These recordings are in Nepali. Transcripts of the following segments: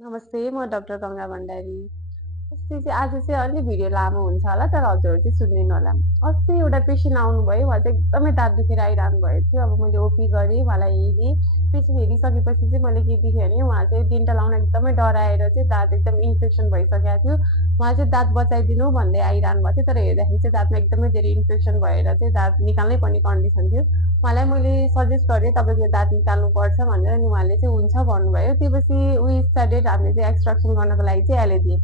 नमस्ते, म डाक्टर गङ्गा भण्डारी। अस्ति चाहिँ आज चाहिँ अलि भिडियो लामो हुन्छ होला तर हजुरहरू चाहिँ सुनिदिनु होला। अस्ति एउटा पेसेन्ट आउनुभयो, उहाँ चाहिँ एकदमै दाँत दुखेर आइरहनु भएको थियो। अब मैले ओपी गरेँ, उहाँलाई हेरेँ। पेसेन्ट हेरिसकेपछि चाहिँ मैले के देखेँ भने उहाँ चाहिँ डेन्टल आउन एकदमै डराएर चाहिँ दाँत एकदम इन्फेक्सन भइसकेको थियो। उहाँ चाहिँ दाँत बचाइदिनु भन्दै आइरहनु भएको थियो तर हेर्दाखेरि चाहिँ दाँतमा एकदमै धेरै इन्फेक्सन भएर चाहिँ दाँत निकाल्नै पर्ने कन्डिसन थियो। उहाँलाई मैले सजेस्ट गरेँ तपाईँको दाँत निकाल्नुपर्छ भनेर अनि उहाँले चाहिँ हुन्छ भन्नुभयो। त्योपछि वी स्टार्टेड हामीले चाहिँ एक्सट्र्याक्सन गर्नको लागि चाहिँ एलए दियौँ।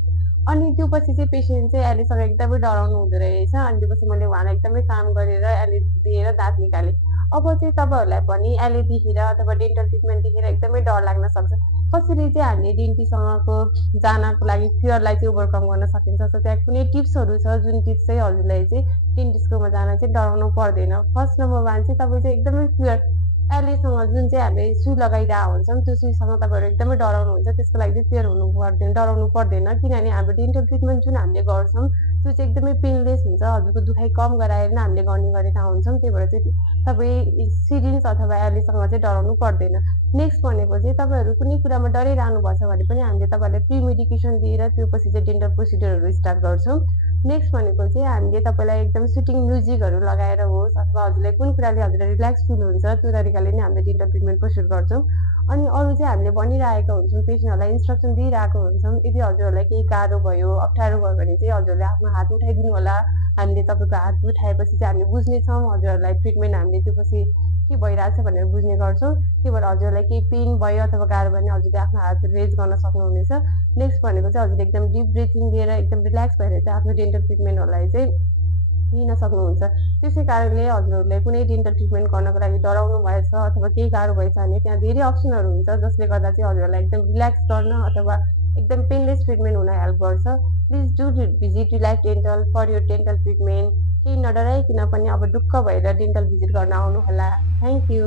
अनि त्यो पछि चाहिँ पेसेन्ट चाहिँ अहिलेसँग एकदमै डराउनु हुँदो रहेछ। अनि त्योपछि मैले उहाँलाई एकदमै काम गरेर एलए दिएर दाँत निकालेँ। अब चाहिँ तपाईँहरूलाई पनि एलए देखेर अथवा डेन्टल ट्रिटमेन्ट देखेर एकदमै डर लाग्न सक्छ। कसरी चाहिँ हामीले डेन्टिसँगको जानको लागि फियरलाई चाहिँ ओभरकम गर्न सकिन्छ। सो त्यहाँ कुनै टिप्सहरू छ जुन टिप्स चाहिँ हजुरलाई चाहिँ डेन्टिस्टकोमा जान चाहिँ डराउनु पर्दैन। फर्स्ट नम्बर 1 चाहिँ तपाईँ चाहिँ एकदमै फियर एलएसँग जुन चाहिँ हामीले सुई लगाइरहेको हुन्छौँ त्यो सुईसँग तपाईँहरू एकदमै डराउनुहुन्छ। त्यसको लागि चाहिँ फियर हुनु पर्दैन, डराउनु पर्दैन। किनभने हाम्रो डेन्टल ट्रिटमेन्ट जुन हामीले गर्छौँ त्यो चाहिँ एकदमै पेनलेस हुन्छ। हजुरको दुखाइ कम गराएर नै हामीले गर्ने गरेका हुन्छौँ। त्यही भएर चाहिँ तपाईँ सिरिन्ज अथवा एलएसँग चाहिँ डराउनु पर्दैन। नेक्स्ट भनेको चाहिँ तपाईँहरू कुनै कुरामा डराइरहनु भएको छ भने पनि हामीले तपाईँहरूलाई प्री मेडिकेसन दिएर त्यो पछि चाहिँ डेन्टल प्रोसिडरहरू स्टार्ट गर्छौँ। नेक्स्ट भनेको चाहिँ हामीले तपाईँलाई एकदम सुटिङ म्युजिकहरू लगाएर होस् अथवा हजुरलाई कुन कुराले हजुरलाई रिल्याक्स फिल हुन्छ त्यो तरिकाले नै हामीले डेन्टल ट्रिटमेन्ट प्रोसिड गर्छौँ। अनि अरू चाहिँ हामीले भनिरहेका हुन्छौँ, पेसेन्टहरूलाई इन्स्ट्रक्सन दिइरहेको हुन्छौँ। यदि हजुरहरूलाई केही गाह्रो भयो, अप्ठ्यारो भयो भने चाहिँ हजुरले आफ्नो हात उठाइदिनु होला। हामीले तपाईँको हात उठाएपछि चाहिँ हामीले बुझ्नेछौँ हजुरहरूलाई ट्रिटमेन्ट हामीले त्योपछि के भइरहेछ भनेर बुझ्ने गर्छौँ। त्यही भएर हजुरलाई केही पेन भयो अथवा गाह्रो भयो भने हजुरले आफ्नो हात रेज गर्न सक्नुहुनेछ। नेक्स्ट भनेको चाहिँ हजुरले एकदम डिप ब्रिथिङ लिएर एकदम रिल्याक्स भएर चाहिँ आफ्नो डेन्टल ट्रिटमेन्टहरूलाई चाहिँ लिन सक्नुहुन्छ। त्यसै कारणले हजुरहरूलाई कुनै डेन्टल ट्रिटमेन्ट गर्नको लागि डराउनु भएछ अथवा केही गाह्रो भएछ भने त्यहाँ धेरै अप्सनहरू हुन्छ जसले गर्दा चाहिँ हजुरहरूलाई एकदम रिल्याक्स गर्न अथवा एकदम पेनलेस ट्रिटमेन्ट हुन हेल्प गर्छ। Please do visit Relax Dental for your dental treatment. केही नडराइकन पनि अब ढुक्क भएर डेन्टल भिजिट गर्न आउनुहोला। Thank you.